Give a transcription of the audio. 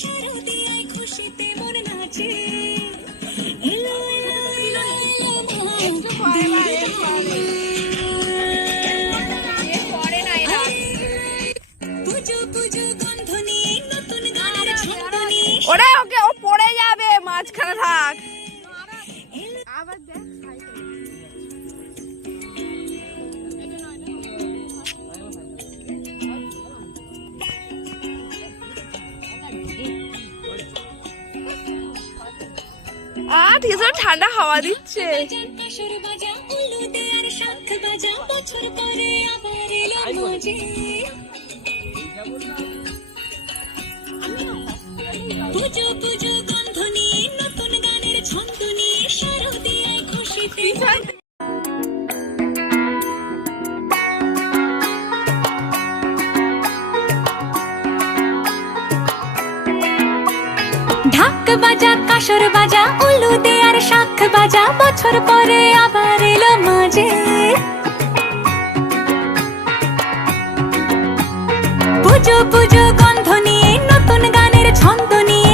শারদিয়ায় খুশিতে মন নাচে। এলো এলো এলো এলো মা পুজো পুজো গন্ধ নিয়ে নতুন গানের ছন্দ নিয়ে। ওরে ওকে ও পড়ে যাবে, মাঝখানে থাক। আবার দেখ ঠিক আছে, ঠান্ডা হাওয়া দিচ্ছে। কাসর বাজা উলুদে আর শাঁখ বাজা বছর পরে আবার এলো মজে। পুজো পুজো গন্ধ নিয়ে নতুন গানের ছন্দ নিয়ে শারদিয়ায় খুশিতে। ঢাক বাজা কাসর বাজা উলুদে আর শাঁখ বাজা বছর পরে আবার এলো মাঝে। পুজো পুজো গন্ধ নিয়ে নতুন গানের ছন্দ নিয়ে